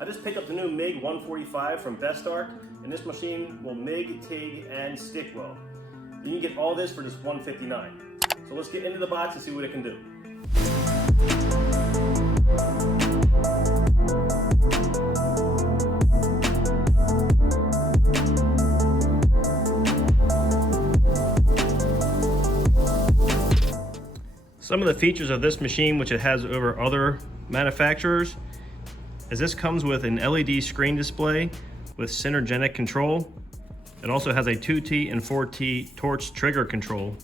I just picked up the new MIG 145 from Bestarc, and this machine will MIG, TIG, and stick weld. You can get all this for just $159. So let's get into the box and see what it can do. Some of the features of this machine, which it has over other manufacturers, is this comes with an LED screen display with synergetic control. It also has a 2T and 4T torch trigger control.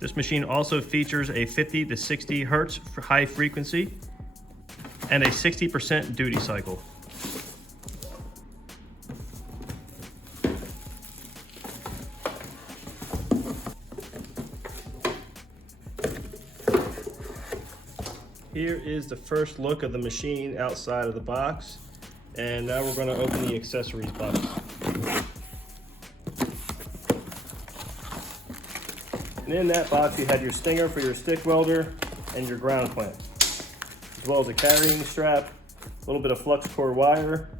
This machine also features a 50 to 60 hertz for high frequency and a 60% duty cycle. Here is the first look of the machine outside of the box, and now we're going to open the accessories box. And in that box you have your stinger for your stick welder and your ground clamp, as well as a carrying strap, a little bit of flux core wire,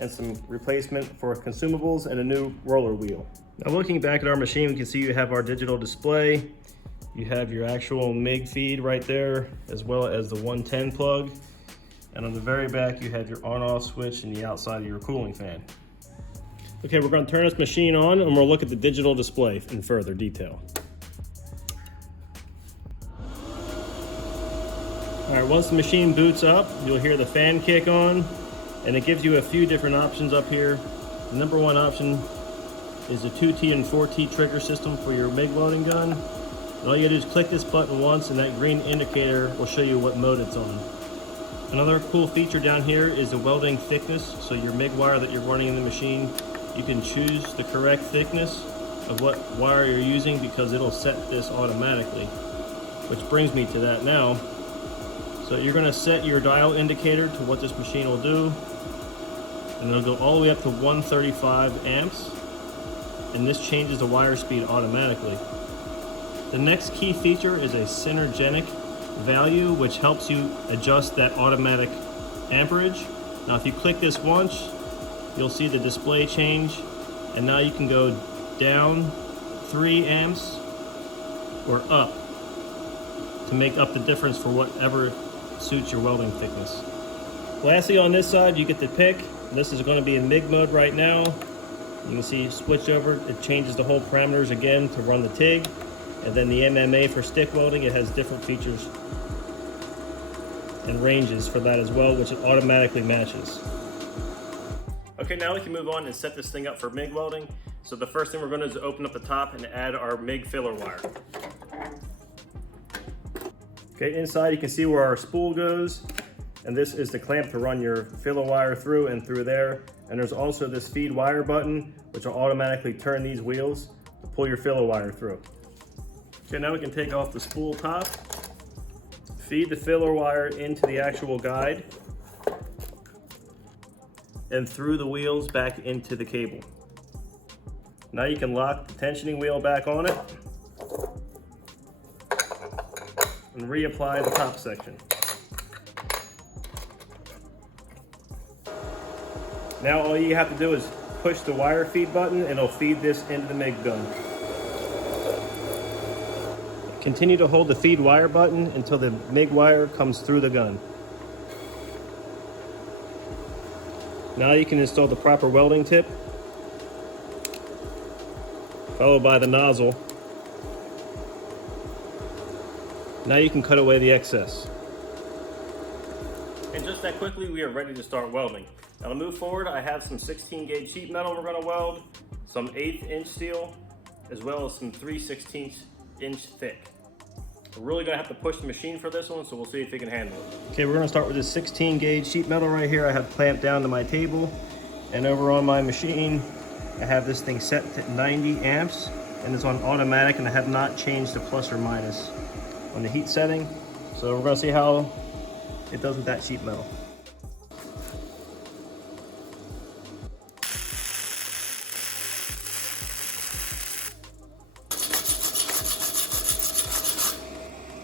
and some replacement for consumables and a new roller wheel. Now looking back at our machine, we can see you have our digital display. You have your actual MIG feed right there, as well as the 110 plug. And on the very back, you have your on-off switch and the outside of your cooling fan. Okay, we're going to turn this machine on and we'll look at the digital display in further detail. All right, once the machine boots up, you'll hear the fan kick on, and it gives you a few different options up here. The number one option is the 2T and 4T trigger system for your MIG welding gun. And all you gotta do is click this button once and that green indicator will show you what mode it's on. Another cool feature down here is the welding thickness. So your MIG wire that you're running in the machine, you can choose the correct thickness of what wire you're using because it'll set this automatically. Which brings me to that now. So you're gonna set your dial indicator to what this machine will do. And it'll go all the way up to 135 amps. And this changes the wire speed automatically. The next key feature is a synergetic value, which helps you adjust that automatic amperage. Now if you click this once, you'll see the display change, and now you can go down 3 amps or up to make up the difference for whatever suits your welding thickness. Lastly, on this side, you get to pick. This is going to be in MIG mode right now. You can see switch over, it changes the whole parameters again to run the TIG. And then the MMA for stick welding, it has different features and ranges for that as well, which it automatically matches. Okay, now we can move on and set this thing up for MIG welding. So the first thing we're going to do is open up the top and add our MIG filler wire. Okay, inside you can see where our spool goes, and this is the clamp to run your filler wire through and through there. And there's also this feed wire button, which will automatically turn these wheels to pull your filler wire through. Okay, now we can take off the spool top, feed the filler wire into the actual guide, and through the wheels back into the cable. Now you can lock the tensioning wheel back on it and reapply the top section. Now all you have to do is push the wire feed button and it'll feed this into the MIG gun. Continue to hold the feed wire button until the MIG wire comes through the gun. Now you can install the proper welding tip, followed by the nozzle. Now you can cut away the excess. And just that quickly, we are ready to start welding. Now to move forward, I have some 16 gauge sheet metal we're going to weld, some 1/8 inch steel, as well as some 3/16 inch thick. We're really going to have to push the machine for this one, so we'll see if it can handle it. Okay, we're going to start with this 16 gauge sheet metal right here. I have clamped down to my table, and over on my machine I have this thing set to 90 amps, and it's on automatic, and I have not changed the plus or minus on the heat setting. So we're going to see how it does with that sheet metal.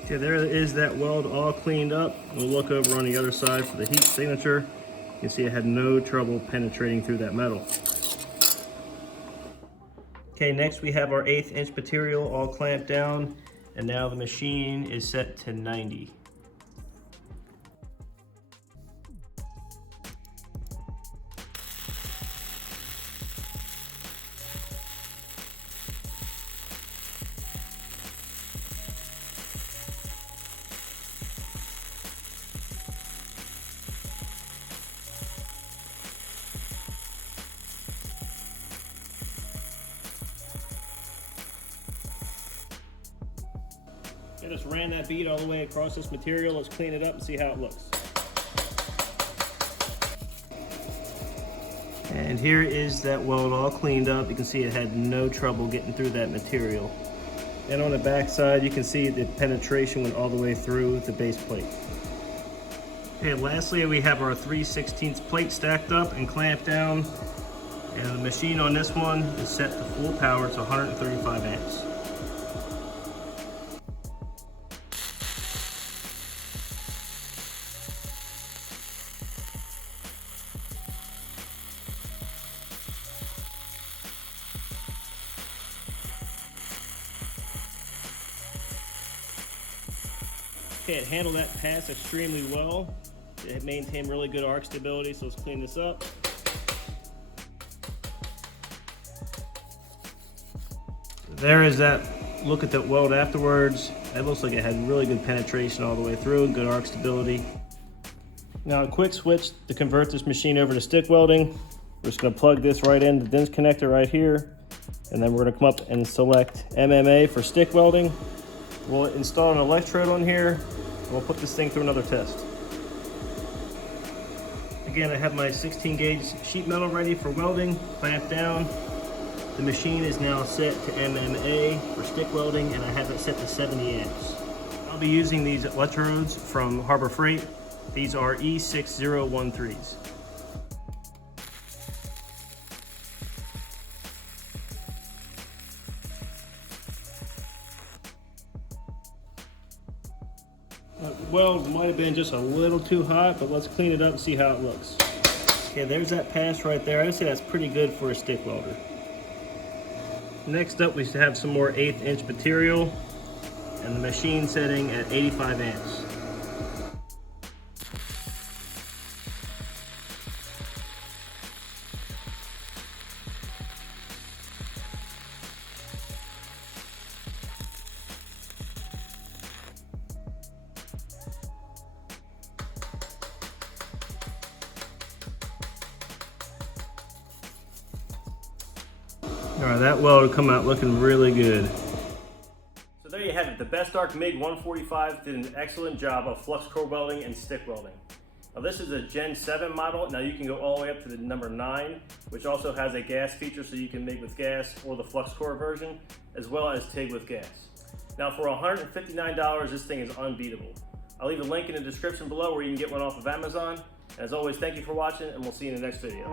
Okay, there is that weld all cleaned up. We'll look over on the other side for the heat signature. You can see it had no trouble penetrating through that metal. Okay, next we have our 1/8 inch material all clamped down, and now the machine is set to 90. I just ran that bead all the way across this material. Let's clean it up and see how it looks. And here is that weld all cleaned up. You can see it had no trouble getting through that material. And on the back side, you can see the penetration went all the way through the base plate. Okay, lastly, we have our 3/16 plate stacked up and clamped down. And the machine on this one is set to full power to 135 amps. Okay, it handled that pass extremely well. It maintained really good arc stability, so let's clean this up. There is that look at that weld afterwards. It looks like it had really good penetration all the way through, good arc stability. Now a quick switch to convert this machine over to stick welding. We're just gonna plug this right in, the DINS connector right here, and then we're gonna come up and select MMA for stick welding. We'll install an electrode on here, and we'll put this thing through another test. Again, I have my 16 gauge sheet metal ready for welding, clamped down. The machine is now set to MMA for stick welding, and I have it set to 70 amps. I'll be using these electrodes from Harbor Freight. These are E6013s. Weld might have been just a little too hot, but let's clean it up and see how it looks. Okay, there's that pass right there. I'd say that's pretty good for a stick welder. Next up, we have some more 1/8 inch material, and the machine setting at 85 amps. All right, that weld will come out looking really good. So there you have it. The Bestarc MIG 145 did an excellent job of flux core welding and stick welding. Now this is a Gen 7 model. Now you can go all the way up to the number 9, which also has a gas feature, so you can MIG with gas or the flux core version, as well as TIG with gas. Now for $159, this thing is unbeatable. I'll leave a link in the description below where you can get one off of Amazon. As always, thank you for watching, and we'll see you in the next video.